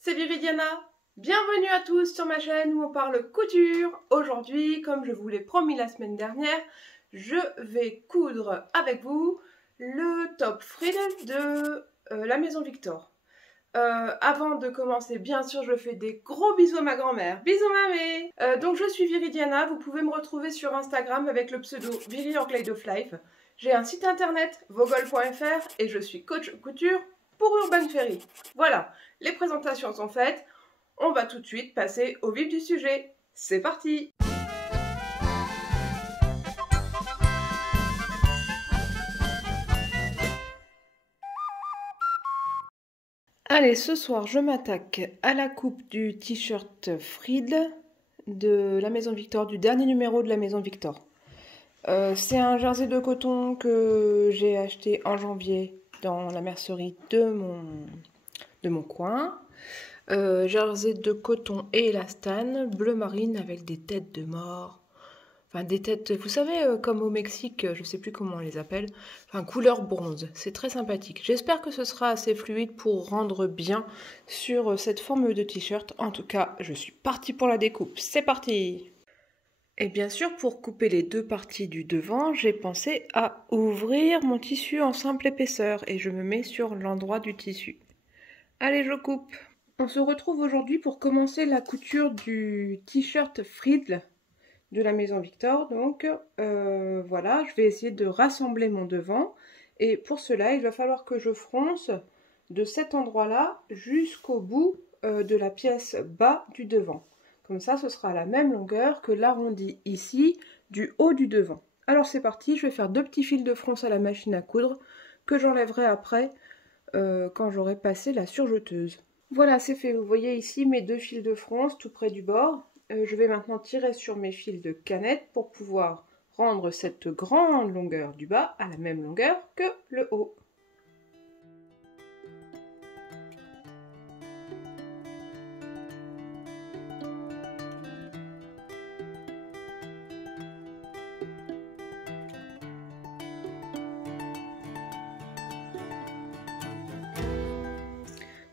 c'est Viridiana. Bienvenue à tous sur ma chaîne où on parle couture. Aujourd'hui, comme je vous l'ai promis la semaine dernière, je vais coudre avec vous le top frill de la Maison Victor. Avant de commencer, bien sûr, je fais des gros bisous à ma grand-mère. Bisous mamie. Donc je suis Viridiana, vous pouvez me retrouver sur Instagram avec le pseudo Viri Glide of Life. J'ai un site internet, vogol.fr, et je suis coach couture pour Urban Ferry. Voilà, les présentations sont faites. On va tout de suite passer au vif du sujet. C'est parti! Allez, ce soir, je m'attaque à la coupe du t-shirt frill de la Maison Victor, du dernier numéro de la Maison Victor. C'est un jersey de coton que j'ai acheté en janvier dans la mercerie de mon coin. Jersey de coton et élastane, bleu marine avec des têtes de mort. Enfin, des têtes, vous savez, comme au Mexique, je ne sais plus comment on les appelle. Enfin, couleur bronze. C'est très sympathique. J'espère que ce sera assez fluide pour rendre bien sur cette forme de t-shirt. En tout cas, je suis partie pour la découpe. C'est parti! Et bien sûr, pour couper les deux parties du devant, j'ai pensé à ouvrir mon tissu en simple épaisseur. Et je me mets sur l'endroit du tissu. Allez, je coupe! On se retrouve aujourd'hui pour commencer la couture du t-shirt frill de la Maison Victor. Donc voilà, je vais essayer de rassembler mon devant. Et pour cela, il va falloir que je fronce de cet endroit-là jusqu'au bout de la pièce bas du devant. Comme ça, ce sera la même longueur que l'arrondi ici du haut du devant. Alors c'est parti, je vais faire deux petits fils de fronce à la machine à coudre que j'enlèverai après quand j'aurai passé la surjeteuse. Voilà, c'est fait. Vous voyez ici mes deux fils de fronce tout près du bord. Je vais maintenant tirer sur mes fils de canette pour pouvoir rendre cette grande longueur du bas à la même longueur que le haut.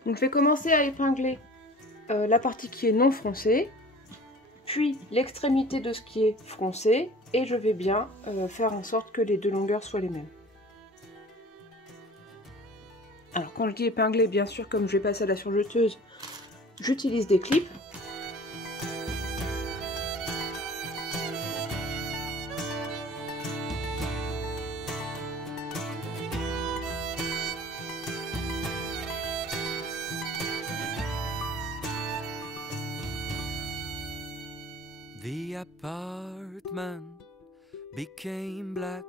Donc je vais commencer à épingler la partie qui est non froncée, puis l'extrémité de ce qui est froncé, et je vais bien faire en sorte que les deux longueurs soient les mêmes. Alors quand je dis épingler, bien sûr, comme je vais passer à la surjeteuse, j'utilise des clips. The apartment became black,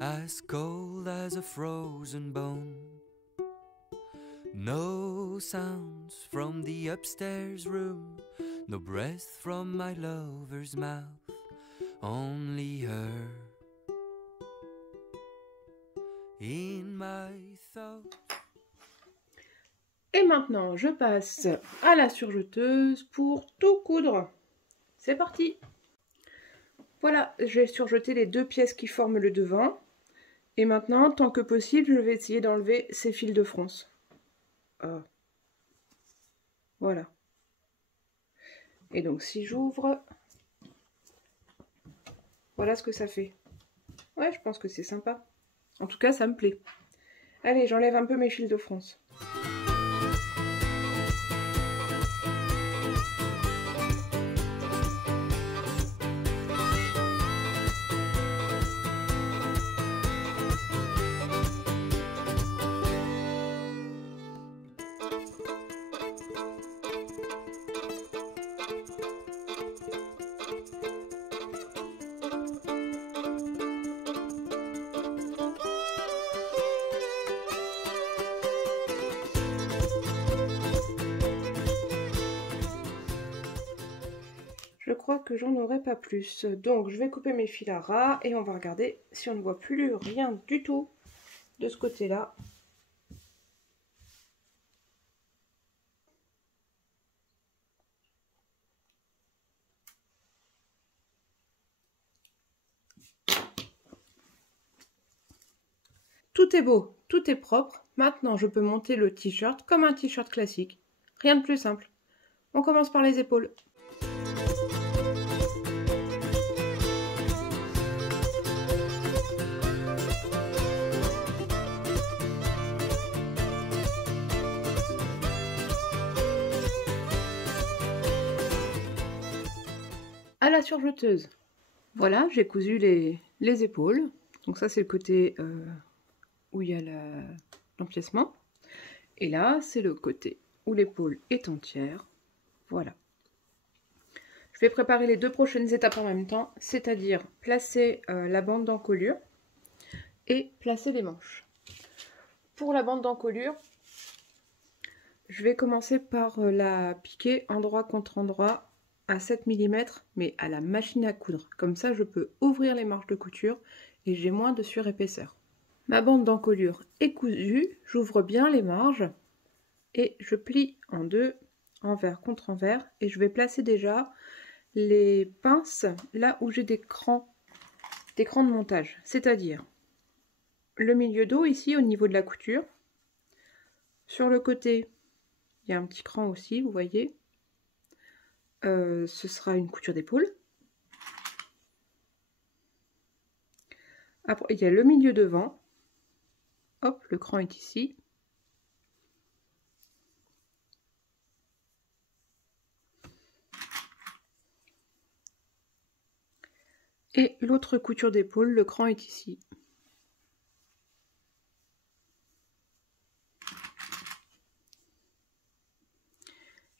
as cold as a frozen bone. No sounds from the upstairs room, no breath from my lover's mouth, only her in my thoughts. Et maintenant, je passe à la surjeteuse pour tout coudre. C'est parti! Voilà, j'ai surjeté les deux pièces qui forment le devant. Et maintenant, tant que possible, je vais essayer d'enlever ces fils de fronce. Voilà. Et donc, si j'ouvre, voilà ce que ça fait. Ouais, je pense que c'est sympa. En tout cas, ça me plaît. Allez, j'enlève un peu mes fils de fronce. Je crois que j'en aurai pas plus. Donc je vais couper mes fils à ras et on va regarder si on ne voit plus rien du tout de ce côté-là. Tout est beau, tout est propre. Maintenant je peux monter le t-shirt comme un t-shirt classique. Rien de plus simple. On commence par les épaules. À la surjeteuse. Voilà, j'ai cousu les épaules. Donc ça, c'est le côté où il y a l'empiècement. Et là, c'est le côté où l'épaule est entière. Voilà. Je vais préparer les deux prochaines étapes en même temps, c'est-à-dire placer la bande d'encolure et placer les manches. Pour la bande d'encolure, je vais commencer par la piquer endroit contre endroit à 7 mm, mais à la machine à coudre. Comme ça, je peux ouvrir les marges de couture et j'ai moins de surépaisseur. Ma bande d'encolure est cousue, j'ouvre bien les marges et je plie en deux, envers contre envers, et je vais placer déjà les pinces là où j'ai des crans de montage, c'est-à-dire le milieu dos ici au niveau de la couture. Sur le côté, il y a un petit cran aussi, vous voyez. Ce sera une couture d'épaule. Après, il y a le milieu devant. Hop, le cran est ici. Et l'autre couture d'épaule, le cran est ici.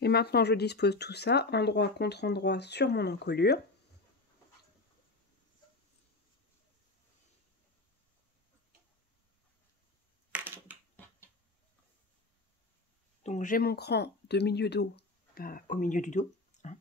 Et maintenant, je dispose tout ça, endroit contre endroit, sur mon encolure. Donc j'ai mon cran de milieu dos au milieu du dos. Hein.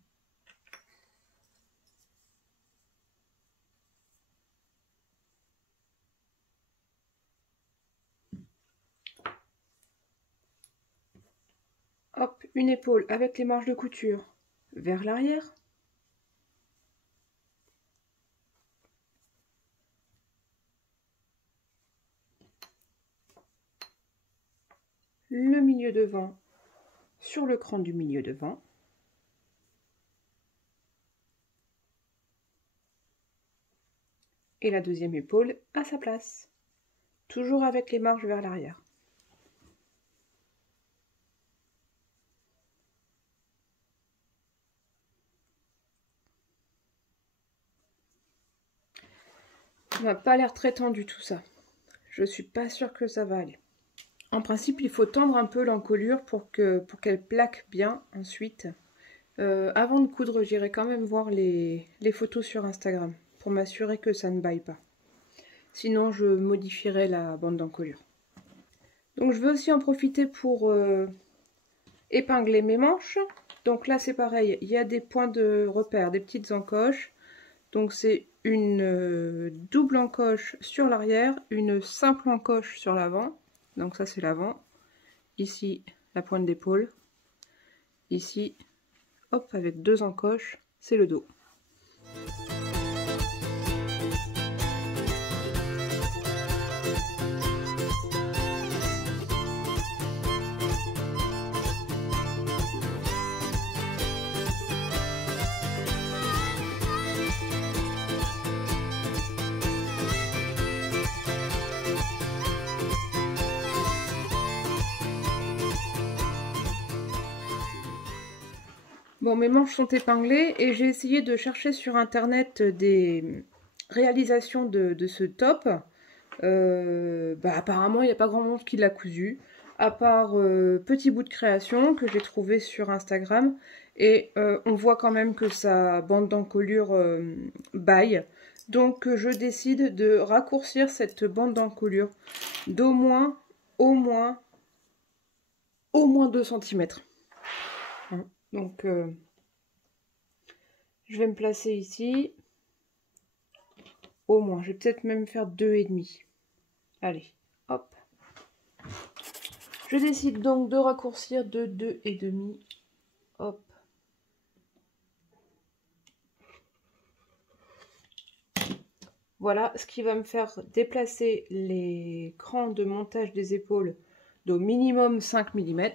Hop, une épaule avec les marges de couture vers l'arrière. Le milieu devant sur le cran du milieu devant. Et la deuxième épaule à sa place. Toujours avec les marges vers l'arrière. Ça n'a pas l'air très tendu tout ça. Je suis pas sûre que ça va aller. En principe, il faut tendre un peu l'encolure pour qu'elle plaque bien ensuite. Avant de coudre, j'irai quand même voir les photos sur Instagram pour m'assurer que ça ne baille pas. Sinon, je modifierai la bande d'encolure. Donc, je vais aussi en profiter pour épingler mes manches. Donc là, c'est pareil, il y a des points de repère, des petites encoches. Donc, c'est une double encoche sur l'arrière, une simple encoche sur l'avant. Donc ça c'est l'avant, ici la pointe d'épaule, ici, hop, avec deux encoches, c'est le dos. Bon, mes manches sont épinglées et j'ai essayé de chercher sur internet des réalisations de ce top. Apparemment, il n'y a pas grand monde qui l'a cousu, à part petit bout de création que j'ai trouvé sur Instagram. Et on voit quand même que sa bande d'encolure baille. Donc je décide de raccourcir cette bande d'encolure d'au moins 2 cm. Donc, je vais me placer ici. Au moins, je vais peut-être même faire 2,5. Allez, hop. Je décide donc de raccourcir de 2,5. Hop. Voilà ce qui va me faire déplacer les crans de montage des épaules d'au minimum 5 mm.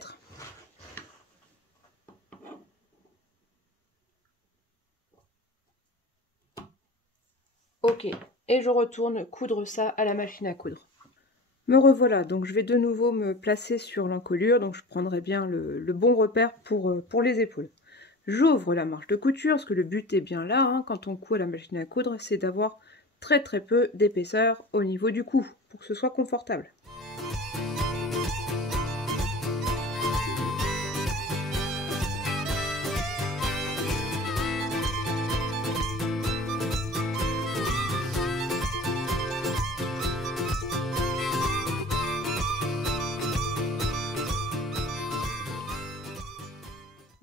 Ok, et je retourne coudre ça à la machine à coudre. Me revoilà, donc je vais de nouveau me placer sur l'encolure, donc je prendrai bien le bon repère pour les épaules. J'ouvre la marge de couture, parce que le but est bien là, hein, quand on coud à la machine à coudre, c'est d'avoir très peu d'épaisseur au niveau du cou, pour que ce soit confortable.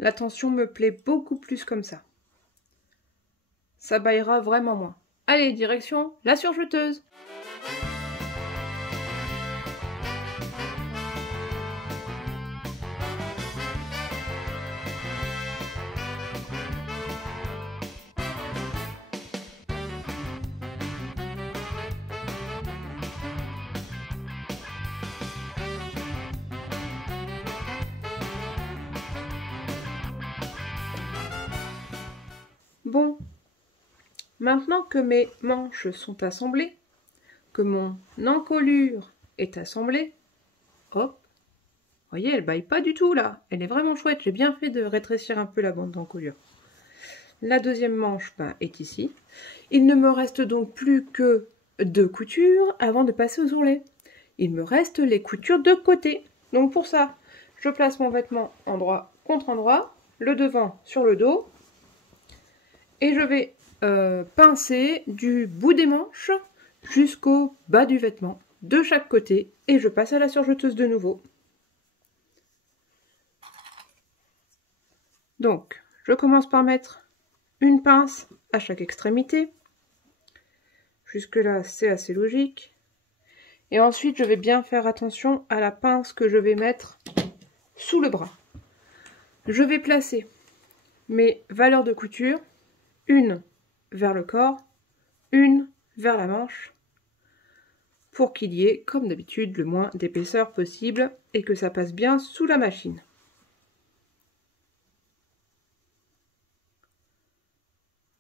La tension me plaît beaucoup plus comme ça. Ça baillera vraiment moins. Allez, direction la surjeteuse. Bon, maintenant que mes manches sont assemblées, que mon encolure est assemblée, hop, vous voyez, elle baille pas du tout là, elle est vraiment chouette, j'ai bien fait de rétrécir un peu la bande d'encolure. La deuxième manche est ici. Il ne me reste donc plus que 2 coutures avant de passer aux ourlets. Il me reste les coutures de côté. Donc pour ça, je place mon vêtement endroit contre endroit, le devant sur le dos, et je vais pincer du bout des manches jusqu'au bas du vêtement, de chaque côté, et je passe à la surjeteuse de nouveau. Donc, je commence par mettre une pince à chaque extrémité. Jusque-là, c'est assez logique. Et ensuite, je vais bien faire attention à la pince que je vais mettre sous le bras. Je vais placer mes valeurs de couture, une vers le corps, une vers la manche, pour qu'il y ait, comme d'habitude, le moins d'épaisseur possible et que ça passe bien sous la machine.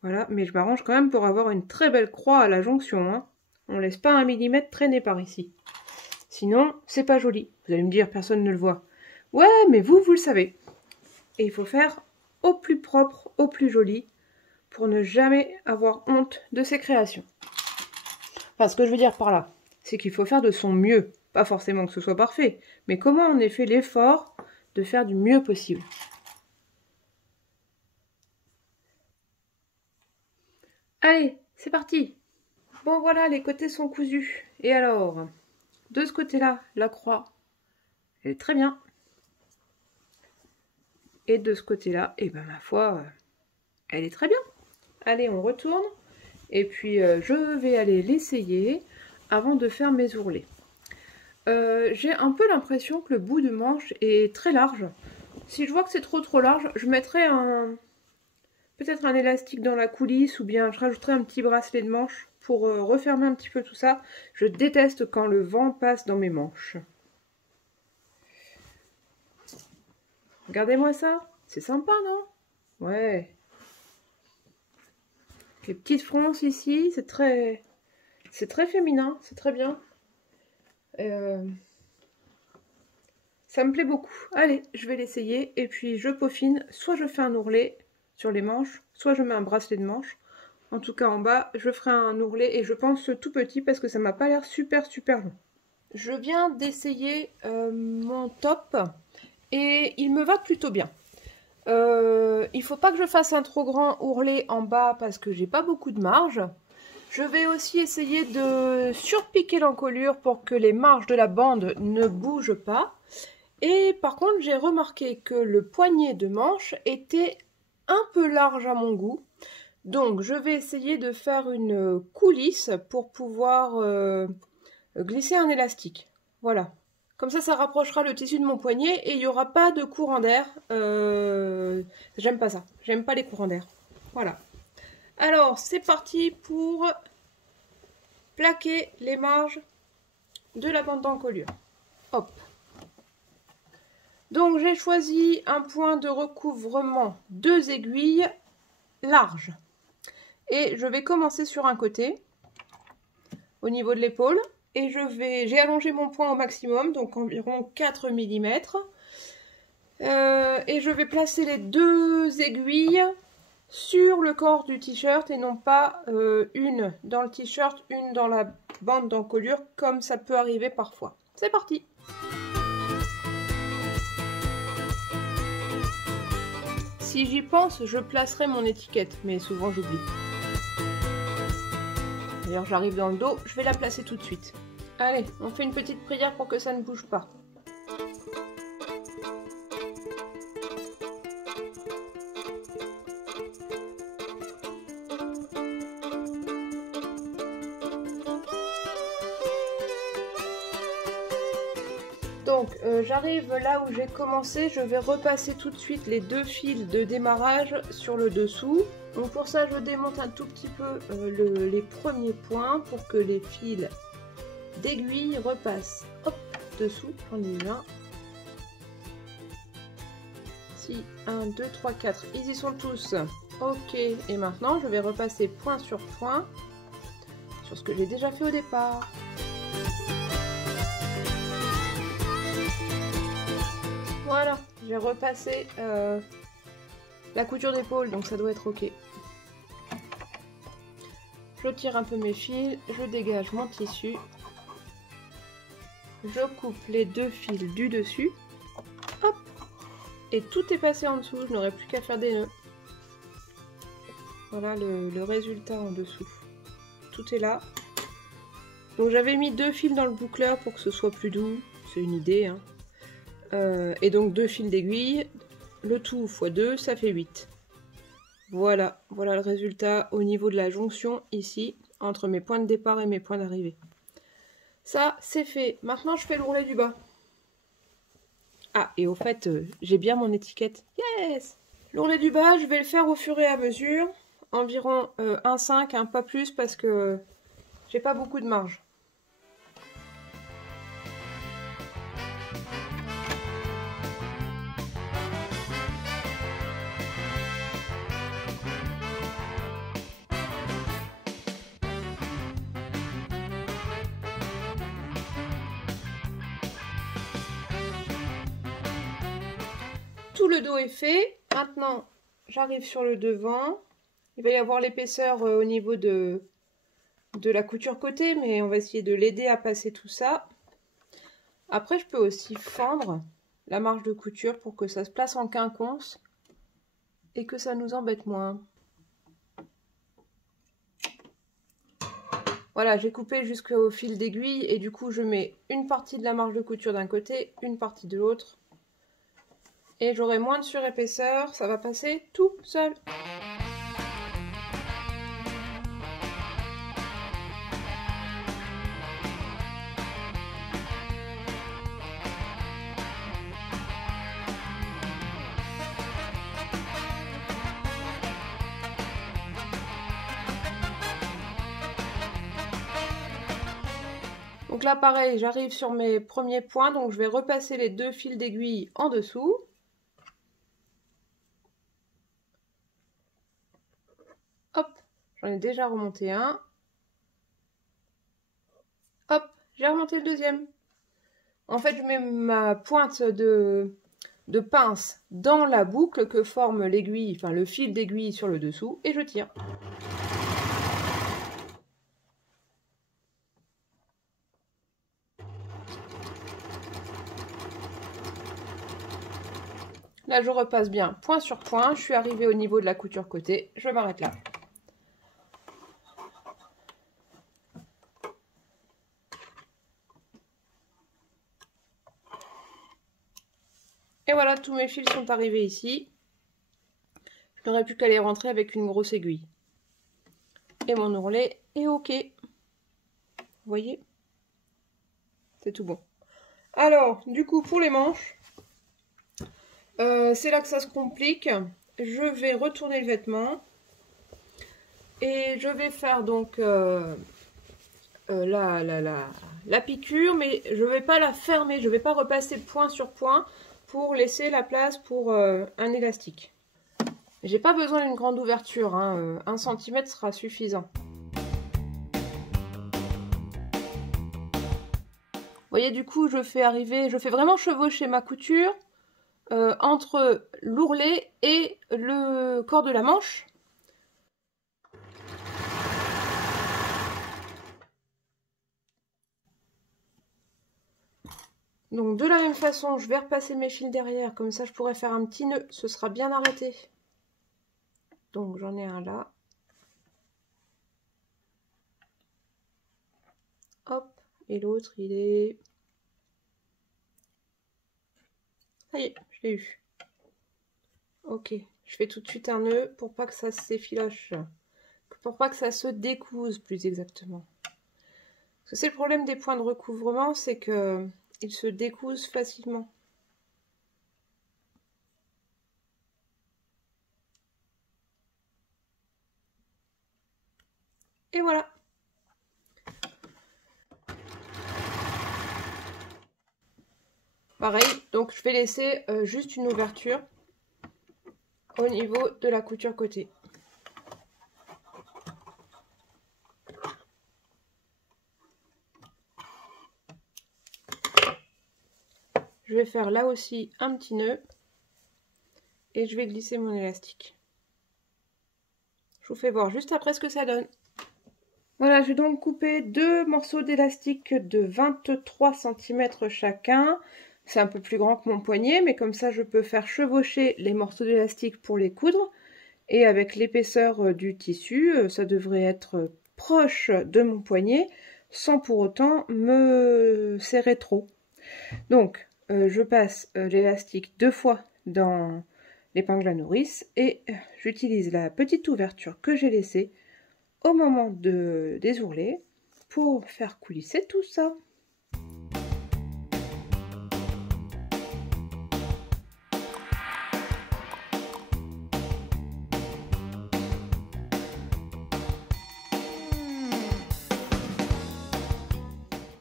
Voilà, mais je m'arrange quand même pour avoir une très belle croix à la jonction, hein. On laisse pas 1 millimètre traîner par ici. Sinon, c'est pas joli. Vous allez me dire, personne ne le voit. Ouais, mais vous le savez. Et il faut faire au plus propre, au plus joli, pour ne jamais avoir honte de ses créations. Enfin, ce que je veux dire par là, c'est qu'il faut faire de son mieux. Pas forcément que ce soit parfait, mais comment on ait fait l'effort de faire du mieux possible. Allez, c'est parti! Bon voilà, les côtés sont cousus. Et alors, de ce côté-là, la croix, elle est très bien. Et de ce côté-là, et ben ma foi, elle est très bien. Allez, on retourne. Et puis, je vais aller l'essayer avant de faire mes ourlets. J'ai un peu l'impression que le bout de manche est très large. Si je vois que c'est trop large, je mettrai peut-être un élastique dans la coulisse ou bien je rajouterai un petit bracelet de manche pour refermer un petit peu tout ça. Je déteste quand le vent passe dans mes manches. Regardez-moi ça, c'est sympa, non? Ouais. Les petites fronces ici, c'est très féminin, c'est très bien. Ça me plaît beaucoup. Allez, je vais l'essayer et puis je peaufine. Soit je fais un ourlet sur les manches, soit je mets un bracelet de manche. En tout cas, en bas, je ferai un ourlet et je pense tout petit parce que ça m'a pas l'air super long. Je viens d'essayer mon top et il me va plutôt bien. Il faut pas que je fasse un trop grand ourlet en bas parce que j'ai pas beaucoup de marge. Je vais aussi essayer de surpiquer l'encolure pour que les marges de la bande ne bougent pas. Et par contre, j'ai remarqué que le poignet de manche était un peu large à mon goût. Donc, je vais essayer de faire une coulisse pour pouvoir glisser un élastique. Voilà. Comme ça rapprochera le tissu de mon poignet et il n'y aura pas de courant d'air. J'aime pas ça. J'aime pas les courants d'air. Voilà. Alors, c'est parti pour plaquer les marges de la bande d'encolure. Hop. Donc, j'ai choisi un point de recouvrement 2 aiguilles larges. Et je vais commencer sur un côté. au niveau de l'épaule. Et j'ai allongé mon point au maximum, donc environ 4 mm. Et je vais placer les 2 aiguilles sur le corps du t-shirt et non pas une dans le t-shirt, une dans la bande d'encolure, comme ça peut arriver parfois. C'est parti! Si j'y pense, je placerai mon étiquette, mais souvent j'oublie. D'ailleurs, j'arrive dans le dos, je vais la placer tout de suite. Allez, on fait une petite prière pour que ça ne bouge pas. Donc j'arrive là où j'ai commencé, je vais repasser tout de suite les 2 fils de démarrage sur le dessous. Donc pour ça je démonte un tout petit peu les premiers points pour que les fils d'aiguille repassent. Hop, dessous, j'en ai eu un. 6, 1, 2, 3, 4, ils y sont tous. Ok, et maintenant je vais repasser point sur point sur ce que j'ai déjà fait au départ. Voilà, j'ai repassé la couture d'épaule, donc ça doit être ok. Je tire un peu mes fils, je dégage mon tissu. Je coupe les 2 fils du dessus. Hop! Et tout est passé en dessous, je n'aurai plus qu'à faire des nœuds. Voilà le résultat en dessous. Tout est là. Donc j'avais mis 2 fils dans le boucleur pour que ce soit plus doux. C'est une idée, hein. Et donc 2 fils d'aiguille, le tout x 2, ça fait 8. Voilà, voilà le résultat au niveau de la jonction ici, entre mes points de départ et mes points d'arrivée. Ça, c'est fait. Maintenant, je fais l'ourlet du bas. Ah, et au fait, j'ai bien mon étiquette. Yes! L'ourlet du bas, je vais le faire au fur et à mesure. Environ 1,5, hein, pas plus, parce que j'ai pas beaucoup de marge. Tout le dos est fait. Maintenant, j'arrive sur le devant. Il va y avoir l'épaisseur au niveau de la couture côté, mais on va essayer de l'aider à passer tout ça. Après, je peux aussi fendre la marge de couture pour que ça se place en quinconce et que ça nous embête moins. Voilà, j'ai coupé jusqu'au fil d'aiguille et du coup, je mets une partie de la marge de couture d'un côté, une partie de l'autre. Et j'aurai moins de surépaisseur, ça va passer tout seul. Donc là pareil, j'arrive sur mes premiers points, donc je vais repasser les 2 fils d'aiguille en dessous. Hop, j'en ai déjà remonté un. Hop, j'ai remonté le deuxième. En fait, je mets ma pointe de pince dans la boucle que forme l'aiguille, enfin le fil d'aiguille sur le dessous, et je tire. Là, je repasse bien point sur point. Je suis arrivée au niveau de la couture côté. Je m'arrête là. Et voilà, tous mes fils sont arrivés ici. Je n'aurai plus qu'à les rentrer avec une grosse aiguille. Et mon ourlet est ok. Vous voyez? C'est tout bon. Alors, du coup, pour les manches, c'est là que ça se complique. Je vais retourner le vêtement. Et je vais faire donc la piqûre, mais je ne vais pas la fermer. Je ne vais pas repasser point sur point pour laisser la place pour un élastique. J'ai pas besoin d'une grande ouverture, hein. 1 cm sera suffisant. voyez, du coup, je fais vraiment chevaucher ma couture entre l'ourlet et le corps de la manche. Donc de la même façon, je vais repasser mes fils derrière, comme ça je pourrais faire un petit nœud, ce sera bien arrêté. Donc j'en ai un là. Hop, et l'autre il est... Ça y est, je l'ai eu. Ok, je fais tout de suite un nœud pour pas que ça s'effiloche, pour pas que ça se découse plus exactement. Parce que c'est le problème des points de recouvrement, c'est que ils se décousent facilement. Et voilà. Pareil, donc je vais laisser juste une ouverture au niveau de la couture côté. Je vais faire là aussi un petit nœud et je vais glisser mon élastique. Je vous fais voir juste après ce que ça donne. Voilà, j'ai donc coupé deux morceaux d'élastique de 23 cm chacun. C'est un peu plus grand que mon poignet, mais comme ça je peux faire chevaucher les morceaux d'élastique pour les coudre. Et avec l'épaisseur du tissu, ça devrait être proche de mon poignet sans pour autant me serrer trop. Donc, je passe l'élastique 2 fois dans l'épingle à nourrice et j'utilise la petite ouverture que j'ai laissée au moment des ourlets pour faire coulisser tout ça.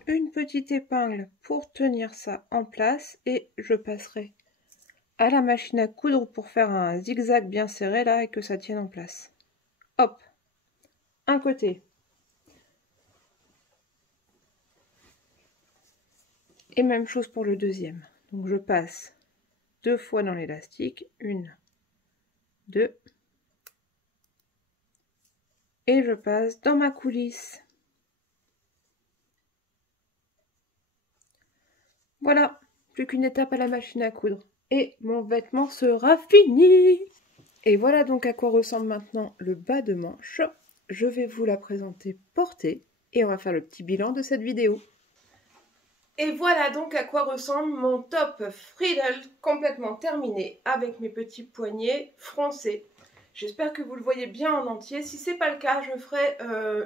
Une petite épingle pour tenir ça en place et je passerai à la machine à coudre pour faire un zigzag bien serré là et que ça tienne en place. Hop, un côté. Et même chose pour le deuxième. Donc je passe 2 fois dans l'élastique, 1, 2, et je passe dans ma coulisse. Voilà, plus qu'une étape à la machine à coudre. Et mon vêtement sera fini. Et voilà donc à quoi ressemble maintenant le bas de manche. Je vais vous la présenter portée et on va faire le petit bilan de cette vidéo. Et voilà donc à quoi ressemble mon top Friedel complètement terminé avec mes petits poignets froncés. J'espère que vous le voyez bien en entier. Si ce n'est pas le cas, je ferai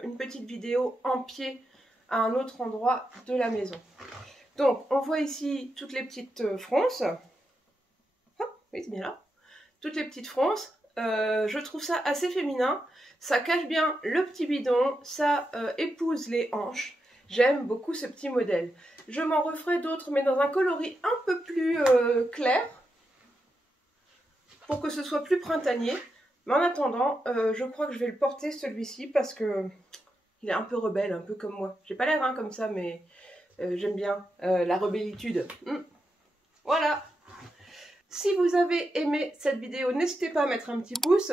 une petite vidéo en pied à un autre endroit de la maison. Donc, on voit ici toutes les petites fronces. Oh, oui, c'est bien là. Toutes les petites fronces. Je trouve ça assez féminin. Ça cache bien le petit bidon. Ça épouse les hanches. J'aime beaucoup ce petit modèle. Je m'en referai d'autres, mais dans un coloris un peu plus clair. Pour que ce soit plus printanier. Mais en attendant, je crois que je vais le porter celui-ci parce que il est un peu rebelle, un peu comme moi. J'ai pas l'air comme ça, mais... j'aime bien la rebellitude. Voilà. Si vous avez aimé cette vidéo, n'hésitez pas à mettre un petit pouce.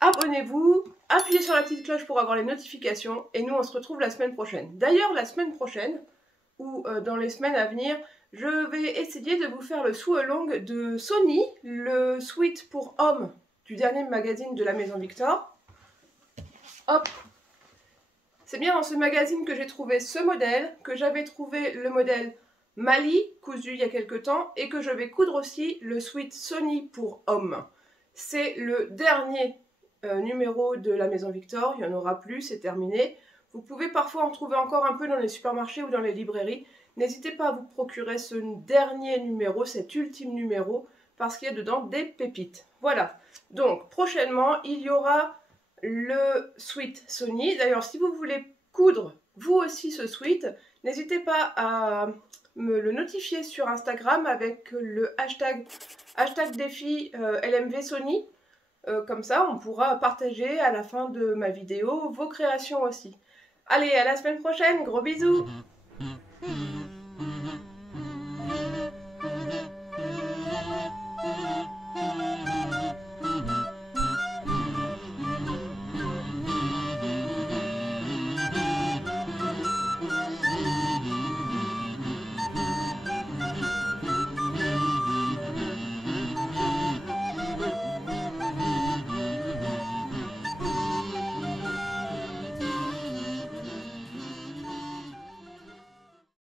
Abonnez-vous, appuyez sur la petite cloche pour avoir les notifications. Et nous, on se retrouve la semaine prochaine. D'ailleurs, la semaine prochaine, ou dans les semaines à venir, je vais essayer de vous faire le sew-along de Sony, le sweat pour hommes du dernier magazine de la Maison Victor. Hop. C'est bien dans ce magazine que j'ai trouvé ce modèle, que j'avais trouvé le modèle Mali, cousu il y a quelques temps, et que je vais coudre aussi le sweat Sony pour hommes. C'est le dernier numéro de la Maison Victor, il n'y en aura plus, c'est terminé. Vous pouvez parfois en trouver encore un peu dans les supermarchés ou dans les librairies. N'hésitez pas à vous procurer ce dernier numéro, cet ultime numéro, parce qu'il y a dedans des pépites. Voilà, donc prochainement il y aura... le sweat Sony. D'ailleurs, si vous voulez coudre vous aussi ce sweat, n'hésitez pas à me le notifier sur Instagram avec le hashtag défi LMV Sony. Comme ça, on pourra partager à la fin de ma vidéo vos créations aussi. Allez, à la semaine prochaine, gros bisous!